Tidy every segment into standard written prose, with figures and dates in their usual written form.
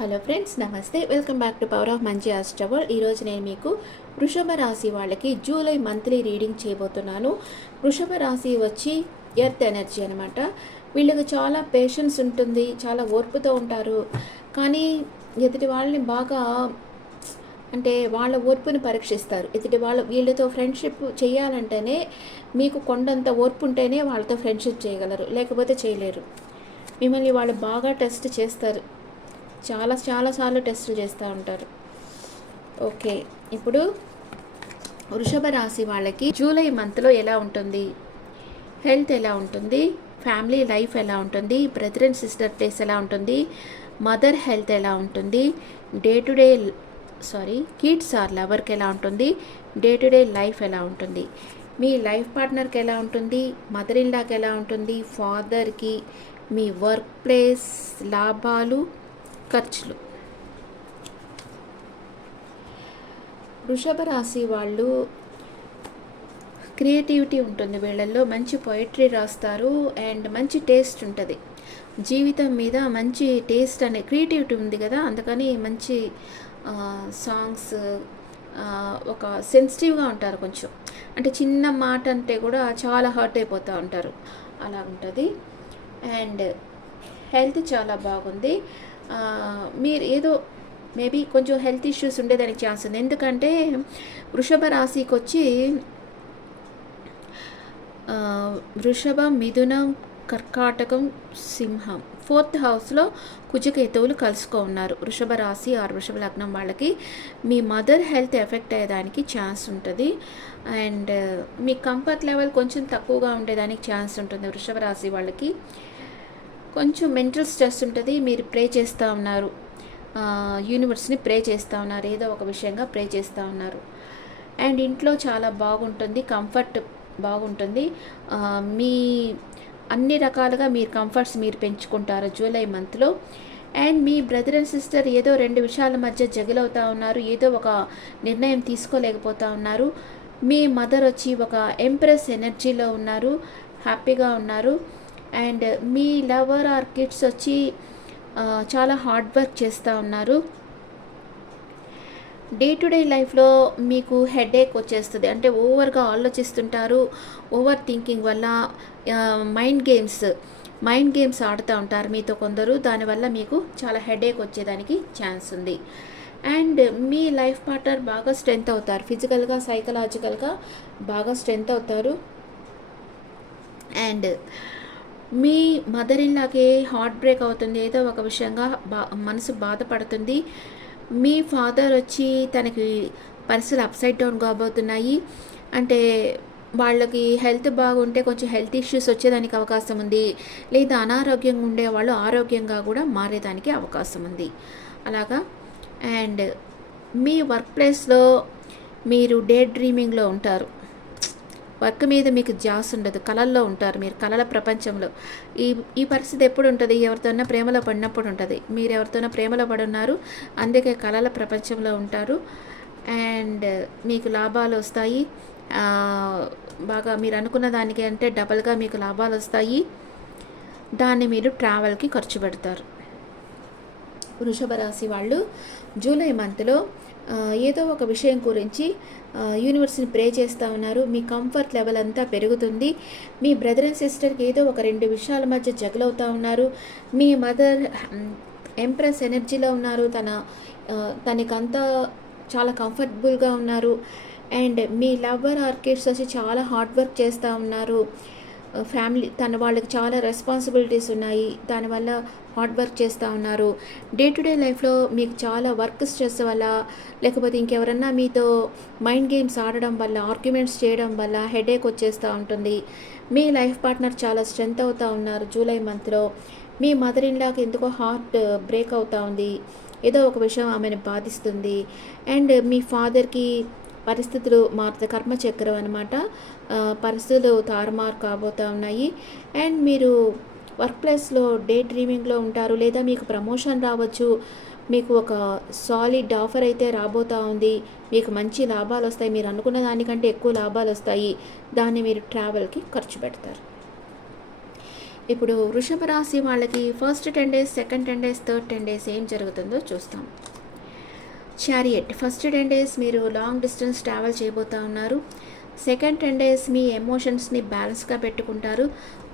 Hello friends, నమస్తే. Welcome back to power of మంచి అస్ట్రవల్. ఈరోజు నేను మీకు వృషభ రాశి వాళ్ళకి జూలై మంత్లీ రీడింగ్ చేయబోతున్నాను. వృషభ రాశి వచ్చి ఎర్త్ ఎనర్జీ అనమాట. వీళ్ళకి చాలా పేషెన్స్ ఉంటుంది, చాలా ఓర్పుతో ఉంటారు. కానీ ఎదుటి వాళ్ళని బాగా వాళ్ళ ఓర్పుని పరీక్షిస్తారు. వీళ్ళతో ఫ్రెండ్షిప్ చేయాలంటేనే మీకు కొండంత ఓర్పు ఉంటేనే వాళ్ళతో ఫ్రెండ్షిప్ చేయగలరు, లేకపోతే చేయలేరు. మిమ్మల్ని వాళ్ళు బాగా టెస్ట్ చేస్తారు, చాలా సార్లు టెస్టులు చేస్తూ ఉంటారు. ఓకే, ఇప్పుడు వృషభ రాశి వాళ్ళకి జూలై మంత్లో ఎలా ఉంటుంది, హెల్త్ ఎలా ఉంటుంది, ఫ్యామిలీ లైఫ్ ఎలా ఉంటుంది, బ్రదర్ అండ్ సిస్టర్ ప్లేస్ ఎలా ఉంటుంది, మదర్ హెల్త్ ఎలా ఉంటుంది, కిడ్స్ ఆర్ లవర్కి ఎలా ఉంటుంది, డే టు డే లైఫ్ ఎలా ఉంటుంది, మీ లైఫ్ పార్ట్నర్కి ఎలా ఉంటుంది, మదర్ ఇన్ లాకి ఎలా ఉంటుంది, ఫాదర్కి, మీ వర్క్ ప్లేస్, లాభాలు, ఖర్చులు. వృషభ రాశి వాళ్ళు క్రియేటివిటీ ఉంటుంది వీళ్ళల్లో, మంచి పొయిటరీ రాస్తారు అండ్ మంచి టేస్ట్ ఉంటుంది. జీవితం మీద మంచి టేస్ట్ అనే క్రియేటివిటీ ఉంది కదా, అందుకని మంచి సాంగ్స్, ఒక సెన్సిటివ్గా ఉంటారు కొంచెం. చిన్న మాట అంటే కూడా చాలా హర్ట్ అయిపోతూ ఉంటారు, అలా ఉంటుంది. అండ్ హెల్త్ చాలా బాగుంది. మీరు ఏదో మేబీ కొంచెం హెల్త్ ఇష్యూస్ ఉండేదానికి ఛాన్స్ ఉంది. ఎందుకంటే వృషభ రాశికి వచ్చి వృషభం, మిథునం, కర్కాటకం, సింహం 4th హౌస్లో కుజకేతువులు కలుసుకో ఉన్నారు. వృషభ రాశి ఆర్ వృషభ లగ్నం వాళ్ళకి మీ మదర్ హెల్త్ ఎఫెక్ట్ అయ్యేదానికి ఛాన్స్ ఉంటుంది. అండ్ మీ కంఫర్ట్ లెవెల్ కొంచెం తక్కువగా ఉండేదానికి ఛాన్స్ ఉంటుంది. వృషభ రాశి వాళ్ళకి కొంచెం మెంటల్ స్ట్రెస్ ఉంటుంది. మీరు ప్రే చేస్తూ ఉన్నారు, యూనివర్స్ని ప్రే చేస్తూ ఉన్నారు, ఏదో ఒక విషయంగా ప్రే చేస్తూ ఉన్నారు. అండ్ ఇంట్లో చాలా బాగుంటుంది, కంఫర్ట్ బాగుంటుంది. మీ అన్ని రకాలుగా మీరు కంఫర్ట్స్ మీరు పెంచుకుంటారు జూలై మంత్లో. And me brother and sister ఏదో 2 విషయాల మధ్య జగిలవుతూ ఉన్నారు, ఏదో ఒక నిర్ణయం తీసుకోలేకపోతూ ఉన్నారు. మీ మదర్ వచ్చి ఒక ఎంప్రెస్ ఎనర్జీలో ఉన్నారు, హ్యాపీగా ఉన్నారు. And me lover are kids వచ్చి చాలా హార్డ్ వర్క్ చేస్తూ ఉన్నారు. డే టు డే లైఫ్లో మీకు హెడేక్ వచ్చేస్తుంది, ఓవర్గా ఆలోచిస్తుంటారు. ఓవర్ థింకింగ్ వల్ల మైండ్ గేమ్స్ ఆడుతూ ఉంటారు మీతో కొందరు. దానివల్ల మీకు చాలా హెడేక్ వచ్చేదానికి ఛాన్స్ ఉంది. అండ్ మీ లైఫ్ పార్ట్నర్ బాగా స్ట్రెంత్ అవుతారు, ఫిజికల్గా సైకలాజికల్గా బాగా స్ట్రెంత్ అవుతారు. అండ్ మీ మదర్ ఇన్ లాకి హార్ట్ బ్రేక్ అవుతుంది, ఏదో ఒక విషయంగా మనసు బాధపడుతుంది. మీ ఫాదర్ వచ్చి తనకి పరిస్థితులు అప్సైడ్ డౌన్ కాబోతున్నాయి. వాళ్ళకి హెల్త్ బాగుంటే కొంచెం హెల్త్ ఇష్యూస్ వచ్చేదానికి అవకాశం ఉంది, లేదా అనారోగ్యంగా ఉండేవాళ్ళు ఆరోగ్యంగా కూడా మారేదానికి అవకాశం ఉంది అలాగా. అండ్ మీ వర్క్ ప్లేస్లో మీరు డే డ్రీమింగ్లో ఉంటారు, వర్క్ మీద మీకు జాస్ ఉండదు, కళల్లో ఉంటారు, మీరు కళల ప్రపంచంలో. ఈ పరిస్థితి ఎప్పుడు ఉంటుంది, ఎవరితోనైనా ప్రేమలో పడినప్పుడు ఉంటుంది. మీరు ఎవరితోనైనా ప్రేమలో పడున్నారు, అందుకే కళల ప్రపంచంలో ఉంటారు. అండ్ మీకు లాభాలు వస్తాయి, బాగా మీరు అనుకున్న దానికి డబల్గా మీకు లాభాలు వస్తాయి. దాన్ని మీరు ట్రావెల్కి ఖర్చు పెడతారు. వృషభ రాశి వాళ్ళు జూలై మంత్లో ఏదో ఒక విషయం గురించి యూనివర్స్ని ప్రే చేస్తూ ఉన్నారు. మీ కంఫర్ట్ లెవెల్ అంతా పెరుగుతుంది. మీ బ్రదర్ అండ్ సిస్టర్కి ఏదో ఒక 2 విషయాల మధ్య జగలవుతూ ఉన్నారు. మీ మదర్ ఎంప్రెస్ ఎనర్జీలో ఉన్నారు, తనకంతా చాలా కంఫర్టబుల్గా ఉన్నారు. And me lover are kids వచ్చి చాలా హార్డ్ వర్క్ చేస్తూ ఉన్నారు. ఫ్యామిలీ వాళ్ళకి చాలా రెస్పాన్సిబిలిటీస్ ఉన్నాయి, దానివల్ల హార్డ్ వర్క్ చేస్తూ ఉన్నారు. డే టు డే లైఫ్లో మీకు చాలా వర్క్ స్ట్రెస్ వల్ల, లేకపోతే ఇంకెవరన్నా మీతో మైండ్ గేమ్స్ ఆడడం వల్ల, ఆర్గ్యుమెంట్స్ చేయడం వల్ల హెడేక్ వచ్చేస్తూ ఉంటుంది. మీ లైఫ్ పార్ట్నర్ చాలా స్ట్రెంత్ అవుతూ ఉన్నారు జూలై మంత్లో. మీ మదర్ ఇన్ లాకి ఎందుకో హార్ట్ బ్రేక్ అవుతూ ఉంది, ఏదో ఒక విషయం ఆమెను బాధిస్తుంది. అండ్ మీ ఫాదర్కి పరిస్థితులు మారుతాయి, కర్మచక్రం అనమాట, పరిస్థితులు తారుమారు కాబోతూ ఉన్నాయి. అండ్ మీరు వర్క్ ప్లేస్లో డే డ్రీమింగ్లో ఉంటారు, లేదా మీకు ప్రమోషన్ రావచ్చు, మీకు ఒక సాలిడ్ ఆఫర్ అయితే రాబోతూ ఉంది, మీకు మంచి లాభాలు వస్తాయి, మీరు అనుకున్న దానికంటే ఎక్కువ లాభాలు వస్తాయి. దాన్ని మీరు ట్రావెల్కి ఖర్చు పెడతారు. ఇప్పుడు వృషభ రాశి వాళ్ళకి first 10 days, second 10 days, third 10 days ఏం జరుగుతుందో చూస్తాం. చారియట్ ఫస్ట్ 10 డేస్ మీరు లాంగ్ డిస్టెన్స్ ట్రావెల్ చేయబోతూ ఉన్నారు. సెకండ్ 10 డేస్ మీ ఎమోషన్స్ని బ్యాలెన్స్గా పెట్టుకుంటారు.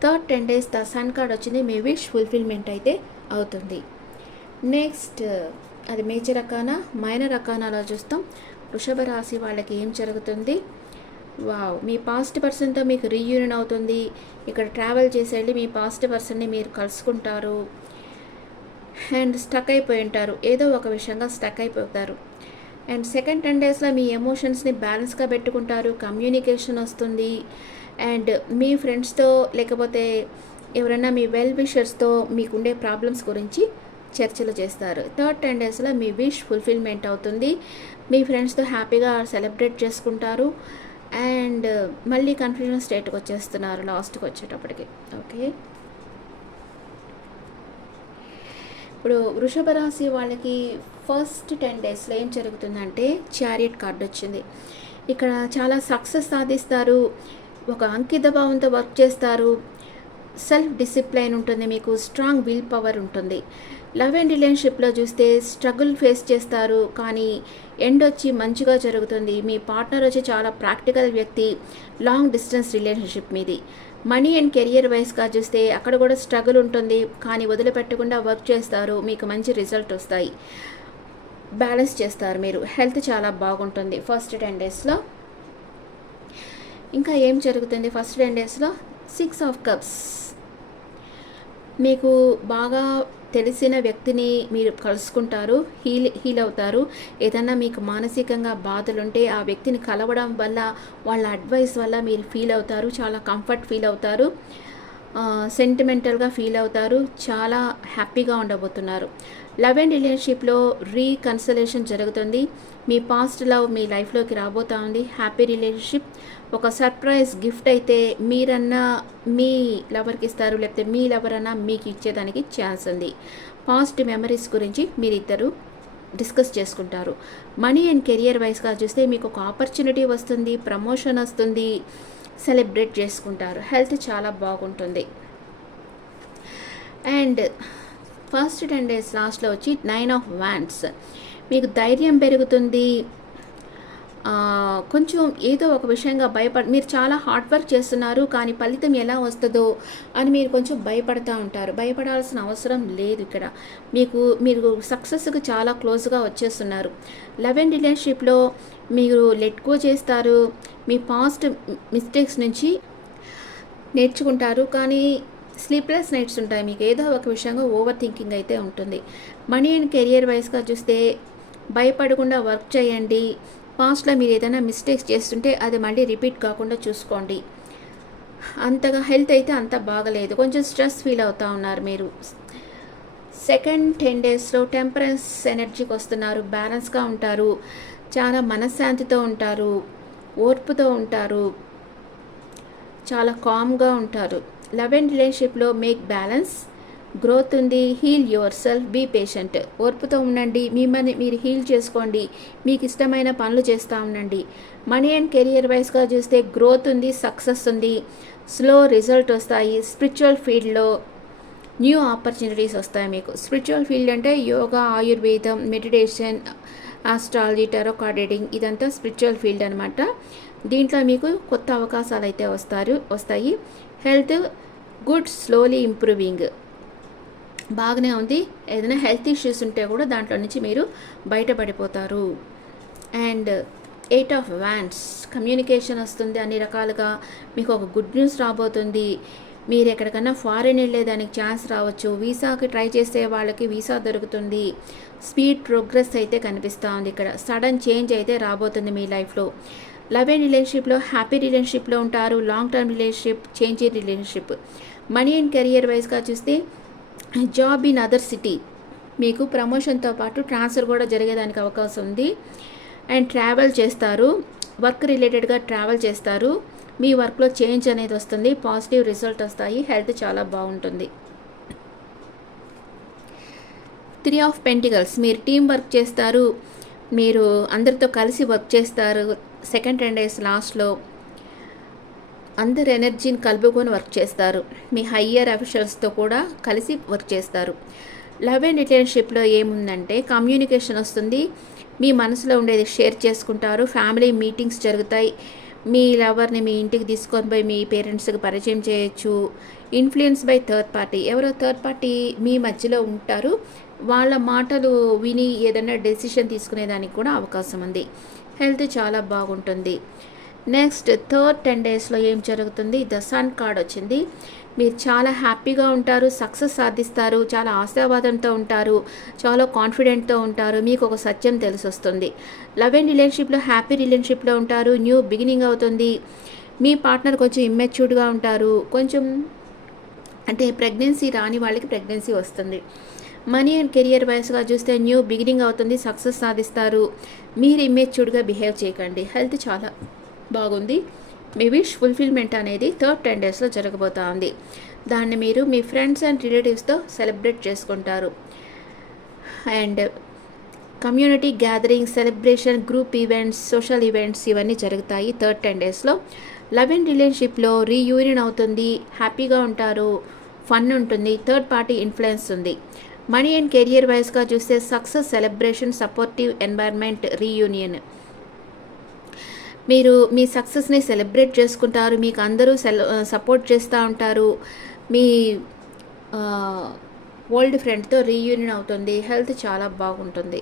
Third 10 days the sun card వచ్చింది, మీ విష్ ఫుల్ఫిల్మెంట్ అయితే అవుతుంది. నెక్స్ట్ అది మేజర్ రకానా మైనర్ రకానాలో చూస్తాం. వృషభ రాశి వాళ్ళకి ఏం జరుగుతుంది. వావ్, మీ పాస్ట్ పర్సన్తో మీకు రీయూనియన్ అవుతుంది. ఇక్కడ ట్రావెల్ చేసేళ్ళి మీ పాస్ట్ పర్సన్ని మీరు కలుసుకుంటారు. అండ్ స్టక్ అయిపోయి ఉంటారు, ఏదో ఒక విషయంగా స్టక్ అయిపోతారు. అండ్ సెకండ్ 10 డేస్లో మీ ఎమోషన్స్ని బ్యాలెన్స్గా పెట్టుకుంటారు. కమ్యూనికేషన్ వస్తుంది. అండ్ మీ ఫ్రెండ్స్తో లేకపోతే ఎవరైనా మీ వెల్ విషర్స్తో మీకుండే ప్రాబ్లమ్స్ గురించి చర్చలు చేస్తారు. థర్డ్ 10 డేస్లో మీ విష్ ఫుల్ఫిల్మెంట్ అవుతుంది. మీ ఫ్రెండ్స్తో హ్యాపీగా సెలబ్రేట్ చేసుకుంటారు. అండ్ మళ్ళీ కన్ఫ్యూజన్ స్టేట్కి వచ్చేస్తున్నారు లాస్ట్కి వచ్చేటప్పటికి. ఓకే, ఇప్పుడు వృషభ రాశి వాళ్ళకి ఫస్ట్ 10 డేస్లో ఏం జరుగుతుందంటే చారియట్ కార్డు వచ్చింది. ఇక్కడ చాలా సక్సెస్ సాధిస్తారు. ఒక అంకిత భావంతో వర్క్ చేస్తారు. సెల్ఫ్ డిసిప్లైన్ ఉంటుంది, మీకు స్ట్రాంగ్ విల్ పవర్ ఉంటుంది. లవ్ అండ్ రిలేషన్షిప్లో చూస్తే స్ట్రగుల్ ఫేస్ చేస్తారు, కానీ ఎండ్ వచ్చి మంచిగా జరుగుతుంది. మీ పార్ట్నర్ వచ్చి చాలా ప్రాక్టికల్ వ్యక్తి. లాంగ్ డిస్టెన్స్ రిలేషన్షిప్ మీది. మనీ అండ్ కెరియర్ వైస్గా చూస్తే అక్కడ కూడా స్ట్రగుల్ ఉంటుంది, కానీ వదిలిపెట్టకుండా వర్క్ చేస్తారు. మీకు మంచి రిజల్ట్ వస్తాయి. బ్యాలెన్స్ చేస్తారు మీరు. హెల్త్ చాలా బాగుంటుంది ఫస్ట్ 10 డేస్లో. ఇంకా ఏం జరుగుతుంది ఫస్ట్ 10 డేస్లో. 6 ఆఫ్ కప్స్, మీకు బాగా తెలిసిన వ్యక్తిని మీరు కలుసుకుంటారు. హీల్ అవుతారు. ఏదన్నా మీకు మానసికంగా బాధలుంటే ఆ వ్యక్తిని కలవడం వల్ల, వాళ్ళ అడ్వైస్ వల్ల మీరు ఫీల్ అవుతారు. చాలా కంఫర్ట్ ఫీల్ అవుతారు. సెంటిమెంటల్గా ఫీల్ అవుతారు. చాలా హ్యాపీగా ఉండబోతున్నారు. లవ్ అండ్ రిలేషన్షిప్లో రీకన్సలేషన్ జరుగుతుంది. మీ పాస్ట్ లవ్ మీ లైఫ్లోకి రాబోతా ఉంది. Happy relationship. ఒక సర్ప్రైజ్ గిఫ్ట్ అయితే మీరన్నా మీ లవర్కి ఇస్తారు, లేకపోతే మీ లవర్ అన్నా మీకు ఇచ్చేదానికి ఛాన్స్ ఉంది. పాస్ట్ మెమరీస్ గురించి మీరిద్దరు డిస్కస్ చేసుకుంటారు. మనీ అండ్ కెరియర్ వైస్గా చూస్తే మీకు ఒక ఆపర్చునిటీ వస్తుంది, ప్రమోషన్ వస్తుంది, సెలబ్రేట్ చేసుకుంటారు. హెల్త్ చాలా బాగుంటుంది. అండ్ ఫస్ట్ 10 డేస్ లాస్ట్లో వచ్చి 9 ఆఫ్ వాండ్స్, మీకు ధైర్యం పెరుగుతుంది. కొంచెం ఏదో ఒక విషయంగా మీరు చాలా హార్డ్ వర్క్ చేస్తున్నారు, కానీ ఫలితం ఎలా వస్తుందో అని మీరు కొంచెం భయపడుతూ ఉంటారు. భయపడాల్సిన అవసరం లేదు. ఇక్కడ మీరు సక్సెస్కి చాలా క్లోజ్గా వచ్చేస్తున్నారు. లవ్ అండ్ రిలేషన్షిప్లో మీరు లెట్ గో చేస్తారు. మీ పాస్ట్ మిస్టేక్స్ నుంచి నేర్చుకుంటారు, కానీ స్లీప్లెస్ నైట్స్ ఉంటాయి. మీకు ఏదో ఒక విషయంగా ఓవర్ థింకింగ్ అయితే ఉంటుంది. మనీ అండ్ కెరియర్ వైస్గా చూస్తే భయపడకుండా వర్క్ చేయండి. పాస్ట్లో మీరు ఏదైనా మిస్టేక్స్ చేస్తుంటే అది మళ్ళీ రిపీట్ కాకుండా చూసుకోండి. అంతగా హెల్త్ అయితే అంత బాగలేదు, కొంచెం స్ట్రెస్ ఫీల్ అవుతూ ఉన్నారు మీరు. సెకండ్ 10 డేస్లో టెంపరెన్స్ ఎనర్జీకి వస్తున్నారు. బ్యాలెన్స్గా ఉంటారు. చాలా మనశ్శాంతితో ఉంటారు. ఓర్పుతో ఉంటారు. చాలా కామ్గా ఉంటారు. లవ్ అండ్ రిలేషన్షిప్లో మేక్ బ్యాలెన్స్. గ్రోత్ ఉంది. Heal yourself, be patient. ఓర్పుతో ఉండండి. మిమ్మల్ని మీరు హీల్ చేసుకోండి. మీకు ఇష్టమైన పనులు చేస్తూ ఉండండి. మనీ అండ్ కెరియర్ వైస్గా చూస్తే గ్రోత్ ఉంది, సక్సెస్ ఉంది, స్లో రిజల్ట్ వస్తాయి. స్పిరిచువల్ ఫీల్డ్లో న్యూ ఆపర్చునిటీస్ వస్తాయి మీకు. స్పిరిచువల్ ఫీల్డ్ అంటే యోగా, ఆయుర్వేదం, meditation, astrology, tarot card reading, ఇదంతా స్పిరిచువల్ ఫీల్డ్ అనమాట. దీంట్లో మీకు కొత్త అవకాశాలు అయితే వస్తాయి. హెల్త్ గుడ్, స్లోలీ ఇంప్రూవింగ్, బాగానే ఉంది. ఏదైనా హెల్త్ ఇష్యూస్ ఉంటే కూడా దాంట్లో నుంచి మీరు బయటపడిపోతారు. అండ్ 8 ఆఫ్ వాండ్స్, కమ్యూనికేషన్ వస్తుంది. అన్ని రకాలుగా మీకు ఒక గుడ్ న్యూస్ రాబోతుంది. మీరు ఎక్కడికన్నా ఫారెన్ వెళ్ళేదానికి ఛాన్స్ రావచ్చు. వీసాకి ట్రై చేసే వాళ్ళకి వీసా దొరుకుతుంది. స్పీడ్ ప్రోగ్రెస్ అయితే కనిపిస్తూ ఉంది. ఇక్కడ సడన్ చేంజ్ అయితే రాబోతుంది మీ లైఫ్లో. లవ్ అండ్ రిలేషన్షిప్లో హ్యాపీ రిలేషన్షిప్లో ఉంటారు. Long term relationship, change in relationship. Money and career వైస్గా చూస్తే జాబ్ ఇన్ అదర్ సిటీ, మీకు ప్రమోషన్తో పాటు ట్రాన్స్ఫర్ కూడా జరిగేదానికి అవకాశం ఉంది. అండ్ ట్రావెల్ చేస్తారు. వర్క్ రిలేటెడ్గా ట్రావెల్ చేస్తారు. మీ వర్క్లో చేంజ్ అనేది వస్తుంది. పాజిటివ్ రిజల్ట్ వస్తాయి. హెల్త్ చాలా బాగుంటుంది. 3 ఆఫ్ పెంటికల్స్, మీరు టీం వర్క్ చేస్తారు. మీరు అందరితో కలిసి వర్క్ చేస్తారు. సెకండ్ 10 డేస్ లాస్ట్లో అందరి ఎనర్జీని కలుపుకొని వర్క్ చేస్తారు. మీ హయ్యర్ అఫీషియల్స్తో కూడా కలిసి వర్క్ చేస్తారు. లవ్ అండ్ రిలేషన్షిప్లో ఏముందంటే కమ్యూనికేషన్ వస్తుంది. మీ మనసులో ఉండేది షేర్ చేసుకుంటారు. ఫ్యామిలీ మీటింగ్స్ జరుగుతాయి. మీ లవర్ని మీ ఇంటికి తీసుకొని పోయి మీ పేరెంట్స్కి పరిచయం చేయొచ్చు. ఇన్ఫ్లుయెన్స్ బై థర్డ్ పార్టీ, ఎవరో థర్డ్ పార్టీ మీ మధ్యలో ఉంటారు. వాళ్ళ మాటలు విని ఏదైనా డెసిషన్ తీసుకునేదానికి కూడా అవకాశం ఉంది. హెల్త్ చాలా బాగుంటుంది. నెక్స్ట్ థర్డ్ 10 డేస్లో ఏం జరుగుతుంది? ద సన్ కార్డ్ వచ్చింది. మీరు చాలా హ్యాపీగా ఉంటారు, సక్సెస్ సాధిస్తారు, చాలా ఆశావాదంతో ఉంటారు, చాలా కాన్ఫిడెంట్తో ఉంటారు. మీకు ఒక సత్యం తెలిసి వస్తుంది. లవ్ అండ్ రిలేషన్షిప్లో హ్యాపీ రిలేషన్షిప్లో ఉంటారు. న్యూ బిగినింగ్ అవుతుంది. మీ పార్ట్నర్ కొంచెం ఇమ్మెచ్యూర్డ్గా ఉంటారు. కొంచెం అంటే ప్రెగ్నెన్సీ రాని వాళ్ళకి ప్రెగ్నెన్సీ వస్తుంది. మనీ అండ్ కెరియర్ వైస్గా చూస్తే న్యూ బిగినింగ్ అవుతుంది, సక్సెస్ సాధిస్తారు. మీరు ఇమ్మెచ్యూర్డ్గా బిహేవ్ చేయకండి. హెల్త్ చాలా బాగుంది. మీ విష్ ఫుల్ఫిల్మెంట్ అనేది థర్డ్ 10 డేస్లో జరగబోతా ఉంది. దాన్ని మీరు మీ ఫ్రెండ్స్ అండ్ రిలేటివ్స్తో సెలబ్రేట్ చేసుకుంటారు. And community gathering, celebration, group events, social events ఇవన్నీ జరుగుతాయి థర్డ్ 10 డేస్లో. లవ్ అండ్ రిలేషన్షిప్లో రీయూనియన్ అవుతుంది, హ్యాపీగా ఉంటారు, ఫన్ ఉంటుంది, థర్డ్ పార్టీ ఇన్ఫ్లుయెన్స్ ఉంది. మనీ అండ్ కెరియర్ వైస్గా చూస్తే success, celebration, supportive environment, reunion. మీరు మీ సక్సెస్ని సెలబ్రేట్ చేసుకుంటారు. మీకు అందరూ సపోర్ట్ చేస్తూ ఉంటారు. మీ ఓల్డ్ ఫ్రెండ్తో రీయూనియన్ అవుతుంది. హెల్త్ చాలా బాగుంటుంది.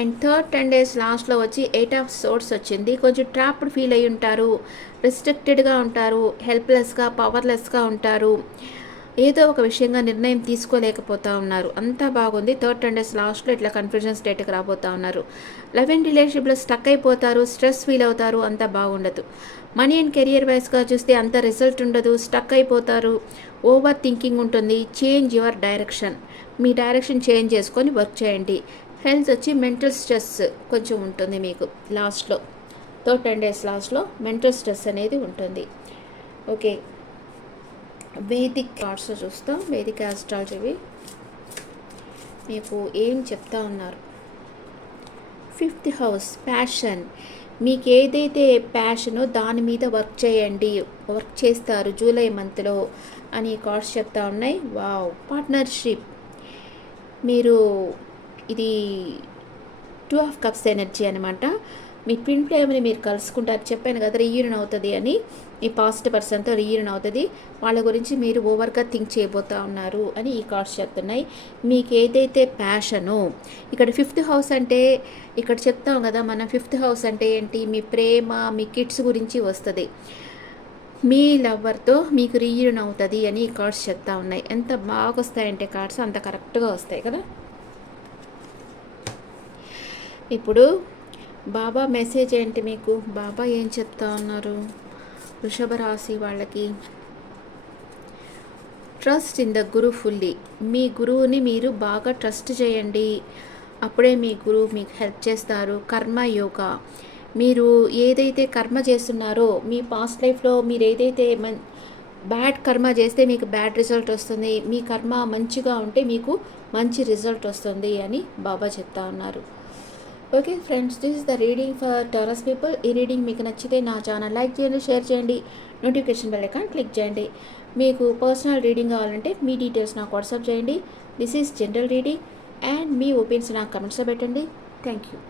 అండ్ థర్డ్ 10 డేస్ లాస్ట్లో వచ్చి 8 ఆఫ్ సోర్స్ వచ్చింది. కొంచెం ట్రాప్డ్ ఫీల్ అయి ఉంటారు, రిస్ట్రిక్టెడ్గా ఉంటారు, హెల్ప్లెస్గా, పవర్లెస్గా ఉంటారు, ఏదో ఒక విషయంగా నిర్ణయం తీసుకోలేకపోతూ ఉన్నారు. అంతా బాగుంది. థర్డ్ 10 డేస్ లాస్ట్లో ఇట్లా కన్ఫ్యూజన్ స్టేట్కి రాబోతూ ఉన్నారు. లవ్ అండ్ రిలేషన్షిప్లో స్టక్ అయిపోతారు, స్ట్రెస్ ఫీల్ అవుతారు, అంతా బాగుండదు. మనీ అండ్ కెరియర్ వైస్గా చూస్తే అంత రిజల్ట్ ఉండదు, స్టక్ అయిపోతారు, ఓవర్ థింకింగ్ ఉంటుంది. Change your direction, me direction change చేసుకొని వర్క్ చేయండి. హెల్త్ వచ్చి మెంటల్ స్ట్రెస్ కొంచెం ఉంటుంది మీకు లాస్ట్లో. థర్డ్ 10 డేస్ లాస్ట్లో మెంటల్ స్ట్రెస్ అనేది ఉంటుంది. ఓకే, వేదిక్ కార్డ్స్ చూస్తాం. వేదిక్ ఆస్ట్రాలజీ మీకు ఏం చెప్తా ఉన్నారు? 5th house, passion. మీకు ఏదైతే ప్యాషనో దాని మీద వర్క్ చేయండి, వర్క్ చేస్తారు జూలై మంత్లో అని కార్డ్స్ చెప్తా ఉన్నాయి. వావ్. పార్ట్నర్షిప్, మీరు ఇది 2 ఆఫ్ కప్స్ ఎనర్జీ అనమాట. మీ ట్విన్ ఫ్లేమ్ని మీరు కలుసుకుంటారు. చెప్పాను కదా రీయూనియన్ అవుతుంది అని. ఈ పాస్ట్ పర్సన్తో రీయూనియన్ అవుతుంది. వాళ్ళ గురించి మీరు ఓవర్గా థింక్ చేయబోతూ ఉన్నారు అని ఈ కార్డ్స్ చెప్తున్నాయి. మీకు ఏదైతే ప్యాషనో, ఇక్కడ 5th హౌస్ అంటే ఇక్కడ చెప్తాం కదా మనం, 5th హౌస్ అంటే ఏంటి? మీ ప్రేమ, మీ కిడ్స్ గురించి వస్తుంది. మీ లవర్తో మీకు రీయూనియన్ అవుతుంది అని ఈ కార్డ్స్ చెప్తా ఉన్నాయి. ఎంత బాగా వస్తాయంటే కార్డ్స్ అంత కరెక్ట్గా వస్తాయి కదా. ఇప్పుడు బాబా మెసేజ్ ఏంటి మీకు? బాబా ఏం చెప్తా ఉన్నారు? వృషభ రాశి వాళ్ళకి trust in the guru fully. మీ గురువుని మీరు బాగా ట్రస్ట్ చేయండి, అప్పుడే మీ గురువు మీకు హెల్ప్ చేస్తారు. కర్మ యోగా, మీరు ఏదైతే కర్మ చేస్తున్నారో మీ పాస్ట్ లైఫ్లో మీరు ఏదైతే బ్యాడ్ కర్మ చేస్తే మీకు బ్యాడ్ రిజల్ట్ వస్తుంది, మీ కర్మ మంచిగా ఉంటే మీకు మంచి రిజల్ట్ వస్తుంది అని బాబా చెప్తా ఉన్నారు. Okay friends, this is the reading for taurus people. ఈ రీడింగ్ మీకు నచ్చితే నా ఛానల్ లైక్ చేయండి, షేర్ చేయండి, నోటిఫికేషన్ బెల్ ఐకాన్ క్లిక్ చేయండి. మీకు పర్సనల్ రీడింగ్ కావాలంటే మీ డీటెయిల్స్ నాకు వాట్సాప్ చేయండి. This is general reading and me opinions నాకు కమెంట్స్లో పెట్టండి. Thank you.